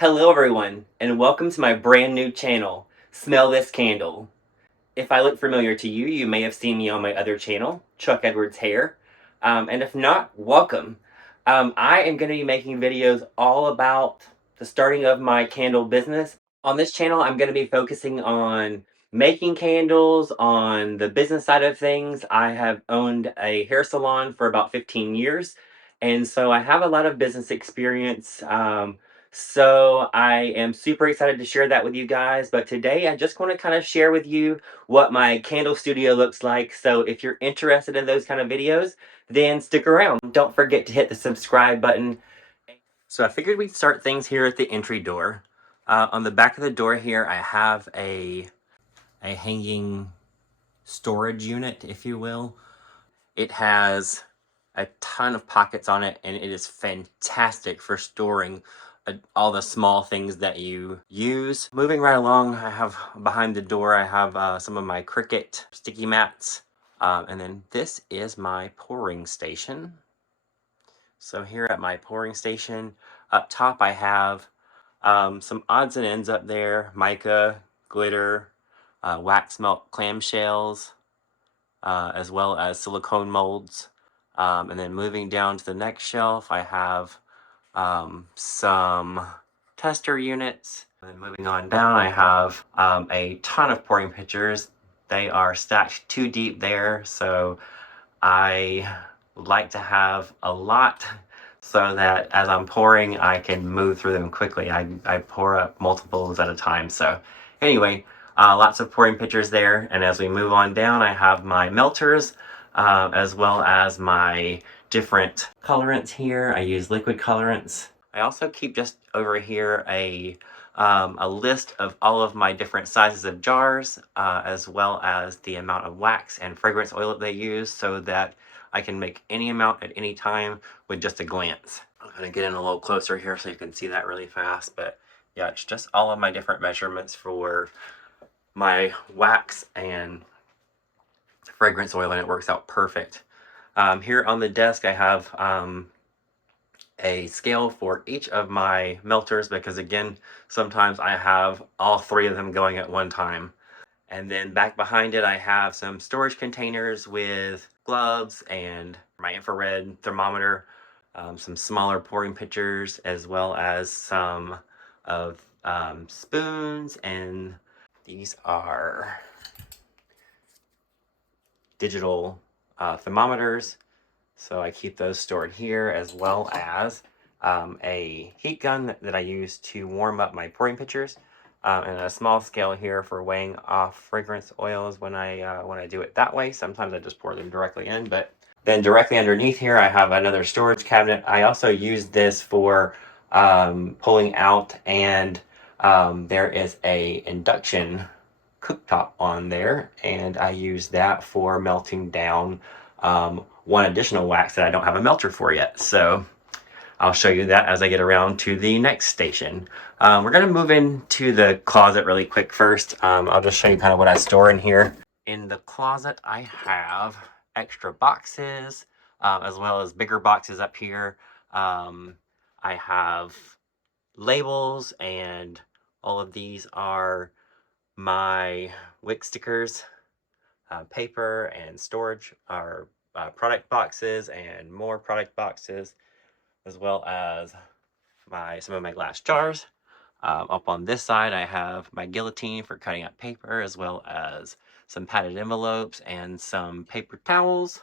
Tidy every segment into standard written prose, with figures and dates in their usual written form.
Hello everyone, and welcome to my brand new channel, Smell This Candle. If I look familiar to you, you may have seen me on my other channel, Chuck Edwards Hair. And if not, welcome. I am going to be making videos all about the starting of my candle business. On this channel, I'm going to be focusing on making candles, on the business side of things. I have owned a hair salon for about 15 years, and so I have a lot of business experience. So I am super excited to share that with you guys. But today I just want to kind of share with you what my candle studio looks like. So if you're interested in those kind of videos, then stick around. Don't forget to hit the subscribe button. So I figured we'd start things here at the entry door. On the back of the door here, I have a hanging storage unit, if you will. It has a ton of pockets on it, and it is fantastic for storing all the small things that you use. Moving right along, I have behind the door, I have some of my Cricut sticky mats. And then this is my pouring station. So here at my pouring station, up top I have some odds and ends up there, mica, glitter, wax melt clamshells, as well as silicone molds. And then moving down to the next shelf, I have some tester units. And then moving on down, I have a ton of pouring pitchers. They are stacked too deep there, so I like to have a lot so that as I'm pouring, I can move through them quickly. I pour up multiples at a time. So anyway, lots of pouring pitchers there. And as we move on down, I have my melters, as well as my different colorants here. I use liquid colorants. I also keep just over here a list of all of my different sizes of jars, as well as the amount of wax and fragrance oil that they use, so that I can make any amount at any time with just a glance. I'm going to get in a little closer here so you can see that really fast, but yeah, it's just all of my different measurements for my wax and fragrance oil, and it works out perfect. Here on the desk I have a scale for each of my melters, because again, sometimes I have all three of them going at one time. And then back behind it, I have some storage containers with gloves and my infrared thermometer, some smaller pouring pitchers, as well as some of spoons. And these are digital thermometers. So I keep those stored here, as well as a heat gun that I use to warm up my pouring pitchers, and a small scale here for weighing off fragrance oils when I do it that way. Sometimes I just pour them directly in, but then directly underneath here I have another storage cabinet. I also use this for pulling out, and there is a induction cooktop on there, and I use that for melting down one additional wax that I don't have a melter for yet. So I'll show you that as I get around to the next station. We're going to move into the closet really quick first. I'll just show you kind of what I store in here. In the closet, I have extra boxes, as well as bigger boxes up here. I have labels, and all of these are my wick stickers, paper, and storage are product boxes and more product boxes, as well as some of my glass jars. Up on this side, I have my guillotine for cutting up paper, as well as some padded envelopes and some paper towels,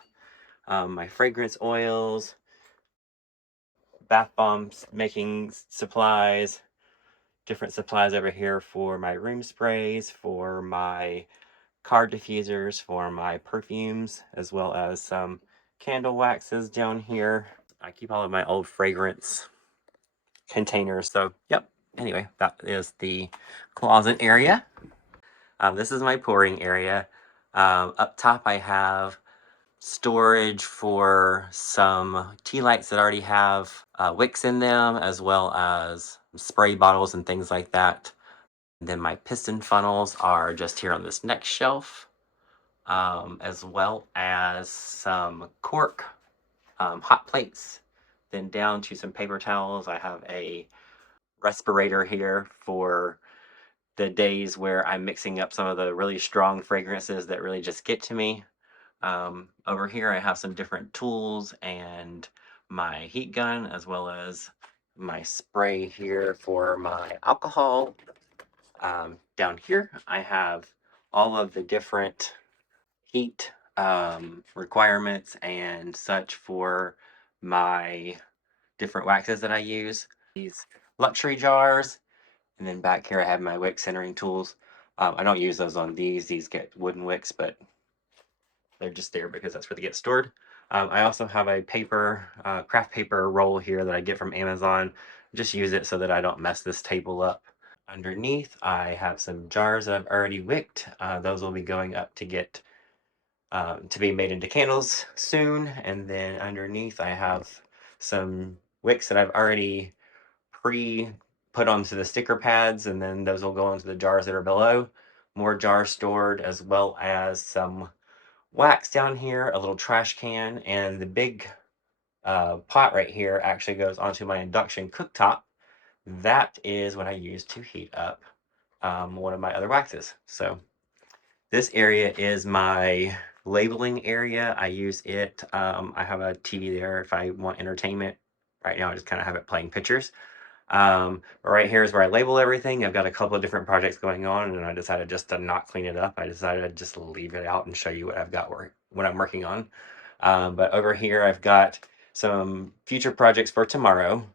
my fragrance oils, bath bombs, making supplies, different supplies over here for my room sprays, for my card diffusers, for my perfumes, as well as some candle waxes down here. I keep all of my old fragrance containers. So, yep. Anyway, that is the closet area. This is my pouring area. Up top, I have storage for some tea lights that already have wicks in them, as well as spray bottles and things like that. And then my piston funnels are just here on this next shelf, as well as some cork hot plates. Then down to some paper towels, I have a respirator here for the days where I'm mixing up some of the really strong fragrances that really just get to me. Over here I have some different tools and my heat gun, as well as my spray here for my alcohol. Down here I have all of the different heat requirements and such for my different waxes that I use. These luxury jars, and then back here I have my wick centering tools. I don't use those on these get wooden wicks, but they're just there because that's where they get stored. I also have a paper, craft paper roll here that I get from Amazon. Just use it so that I don't mess this table up. Underneath, I have some jars that I've already wicked. Those will be going up to get to be made into candles soon. And then underneath, I have some wicks that I've already put onto the sticker pads, and then those will go into the jars that are below. More jars stored, as well as some wax down here, a little trash can, and the big pot right here actually goes onto my induction cooktop. That is what I use to heat up one of my other waxes. So this area is my labeling area. I use it. I have a TV there if I want entertainment. Right now I just kind of have it playing pictures. Right here is where I label everything. I've got a couple of different projects going on, and I decided just to not clean it up. I decided to just leave it out and show you what I've got what I'm working on. But over here I've got some future projects for tomorrow.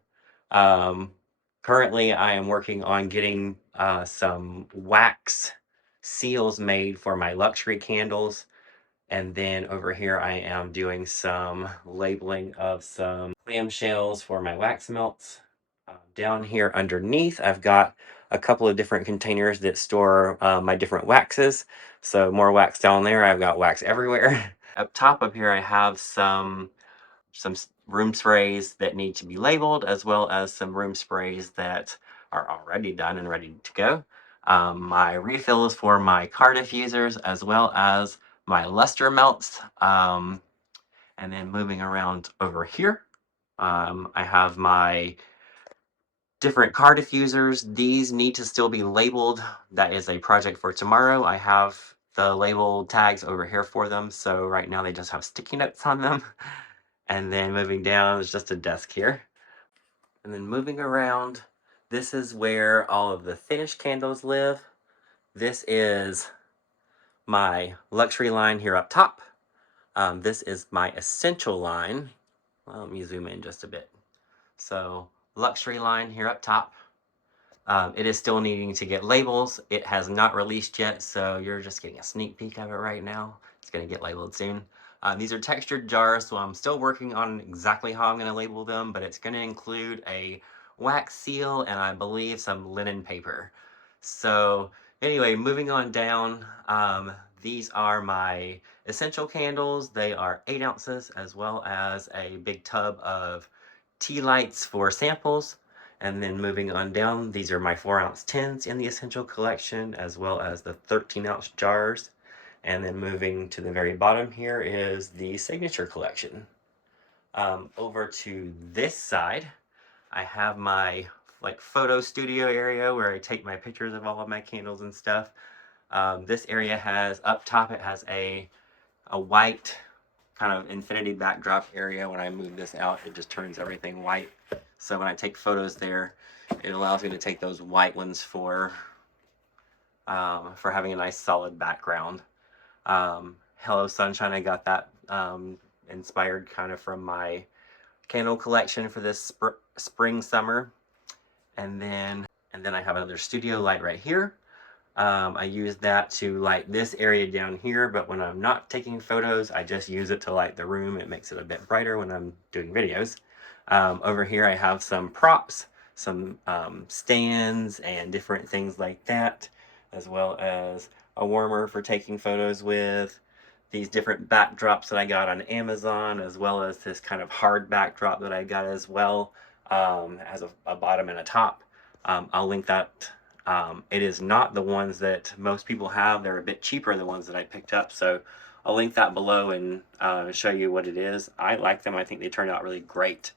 Currently I am working on getting some wax seals made for my luxury candles. And then over here I am doing some labeling of some clamshells for my wax melts. Down here underneath, I've got a couple of different containers that store my different waxes. So more wax down there. I've got wax everywhere. Up top of here, I have some room sprays that need to be labeled, as well as some room sprays that are already done and ready to go. My refills for my car diffusers, as well as my luster melts. And then moving around over here, I have my different car diffusers. These need to still be labeled. That is a project for tomorrow. I have the label tags over here for them. So right now they just have sticky notes on them. And then moving down is just a desk here. And then moving around, this is where all of the finished candles live. This is my luxury line here up top. This is my essential line. Well, let me zoom in just a bit. So luxury line here up top. It is still needing to get labels. It has not released yet, so you're just getting a sneak peek of it right now. It's going to get labeled soon. These are textured jars, so I'm still working on exactly how I'm going to label them, but it's going to include a wax seal and I believe some linen paper. So anyway, moving on down, these are my essential candles. They are 8 ounces, as well as a big tub of tea lights for samples. And then moving on down, these are my 4-ounce tins in the Essential collection, as well as the 13-ounce jars. And then moving to the very bottom here is the Signature collection. Over to this side, I have my photo studio area where I take my pictures of all of my candles and stuff. This area has, up top, it has a white kind of infinity backdrop area. When I move this out, it just turns everything white. So when I take photos there, it allows me to take those white ones for having a nice solid background. Hello Sunshine, I got that inspired kind of from my candle collection for this spring summer. And then I have another studio light right here. I use that to light this area down here, but when I'm not taking photos, I just use it to light the room. It makes it a bit brighter when I'm doing videos. Over here I have some props, some stands and different things like that, as well as a warmer for taking photos with, these different backdrops that I got on Amazon, as well as this kind of hard backdrop that I got as well. It has a bottom and a top. I'll link that. It is not the ones that most people have. They're a bit cheaper, the ones that I picked up. So I'll link that below and show you what it is. I like them. I think they turned out really great.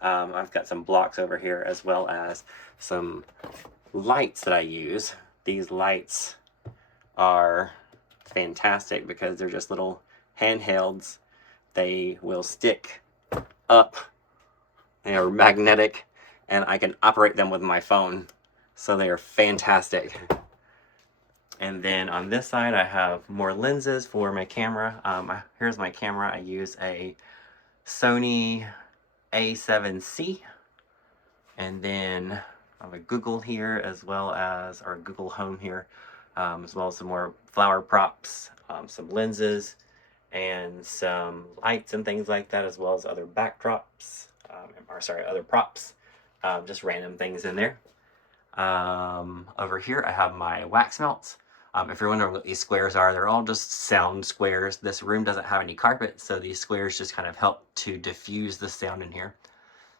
I've got some blocks over here as well as some lights that I use. These lights are fantastic because they're just little handhelds. They will stick up, they are magnetic, and I can operate them with my phone. So they are fantastic. And then on this side I have more lenses for my camera. Here's my camera. I use a Sony A7C. And then I have a Google here as well as, or Google Home here, as well as some more flower props, some lenses, and some lights and things like that, as well as other backdrops, other props, just random things in there. Over here I have my wax melts. If you're wondering what these squares are, they're all just sound squares. This room doesn't have any carpet, so these squares just kind of help to diffuse the sound in here.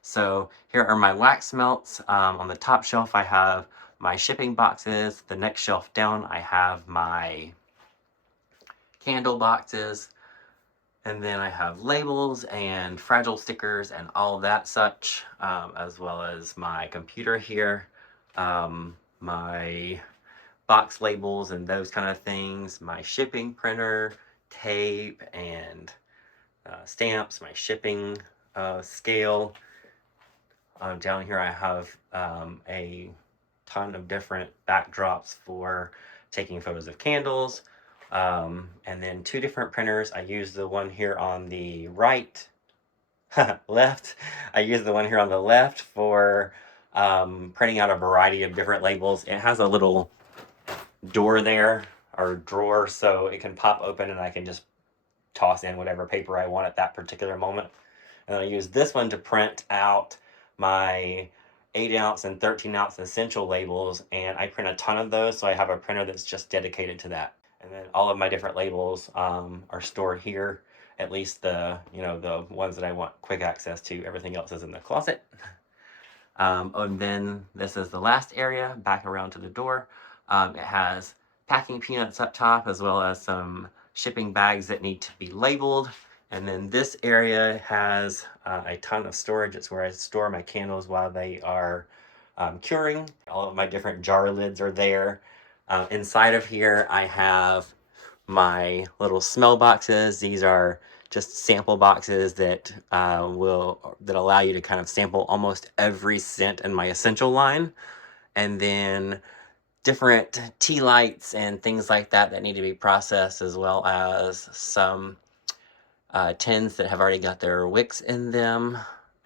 So here are my wax melts. On the top shelf I have my shipping boxes. The next shelf down I have my candle boxes. And then I have labels and fragile stickers and all of that such, as well as my computer here, my box labels and those kind of things, my shipping printer, tape and stamps, my shipping scale. Down here I have a ton of different backdrops for taking photos of candles. And then 2 different printers. I use the one here on the right, left. I use the one here on the left for printing out a variety of different labels. It has a little door there, or drawer, so it can pop open and I can just toss in whatever paper I want at that particular moment. And then I use this one to print out my 8-ounce and 13-ounce essential labels, and I print a ton of those, so I have a printer that's just dedicated to that. And then all of my different labels are stored here, at least the ones that I want quick access to. Everything else is in the closet. And then this is the last area, back around to the door. It has packing peanuts up top, as well as some shipping bags that need to be labeled. And then this area has a ton of storage. It's where I store my candles while they are curing. All of my different jar lids are there. Inside of here I have my little smell boxes. These are just sample boxes that allow you to kind of sample almost every scent in my essential line. And then different tea lights and things like that that need to be processed, as well as some tins that have already got their wicks in them,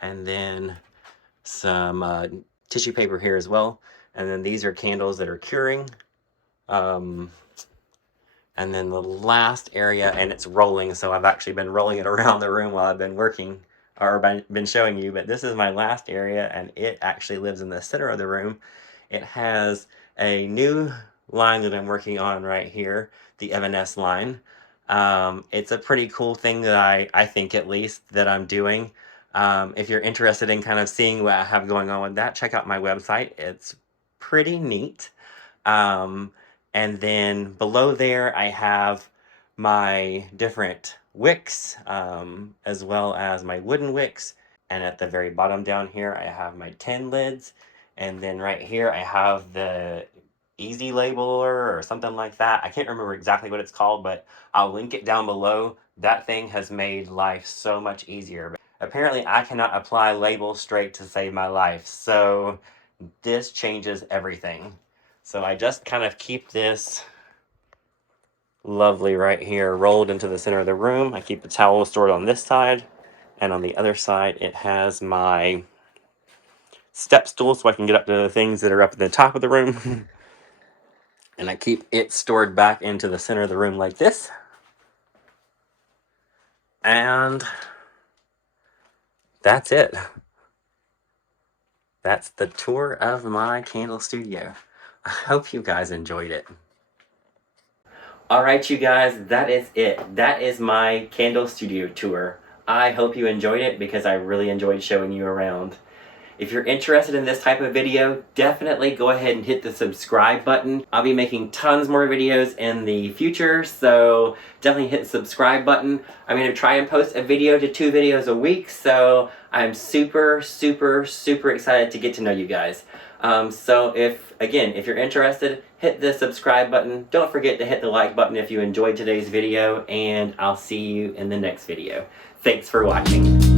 and then some tissue paper here as well. And then these are candles that are curing. And then the last area, and it's rolling, so I've actually been rolling it around the room while I've been working, or been showing you, but this is my last area, and it actually lives in the center of the room. It has a new line that I'm working on right here, the Evanescence line. It's a pretty cool thing that I think, at least, that I'm doing. If you're interested in kind of seeing what I have going on with that, check out my website. It's pretty neat. And then below there I have my different wicks, as well as my wooden wicks. And at the very bottom down here I have my tin lids. And then right here I have the Easy Labeler or something like that. I can't remember exactly what it's called, but I'll link it down below. That thing has made life so much easier. But apparently I cannot apply labels straight to save my life, so this changes everything. So I just kind of keep this lovely right here rolled into the center of the room. I keep the towel stored on this side, and on the other side it has my step stool so I can get up to the things that are up at the top of the room. And I keep it stored back into the center of the room like this. And that's it. That's the tour of my candle studio. I hope you guys enjoyed it. Alright, you guys, that is it. That is my candle studio tour. I hope you enjoyed it because I really enjoyed showing you around. If you're interested in this type of video, definitely go ahead and hit the subscribe button. I'll be making tons more videos in the future, so definitely hit the subscribe button. I'm going to try and post a video to 2 videos a week, so I'm super excited to get to know you guys. So if you're interested, hit the subscribe button. Don't forget to hit the like button if you enjoyed today's video, and I'll see you in the next video. Thanks for watching.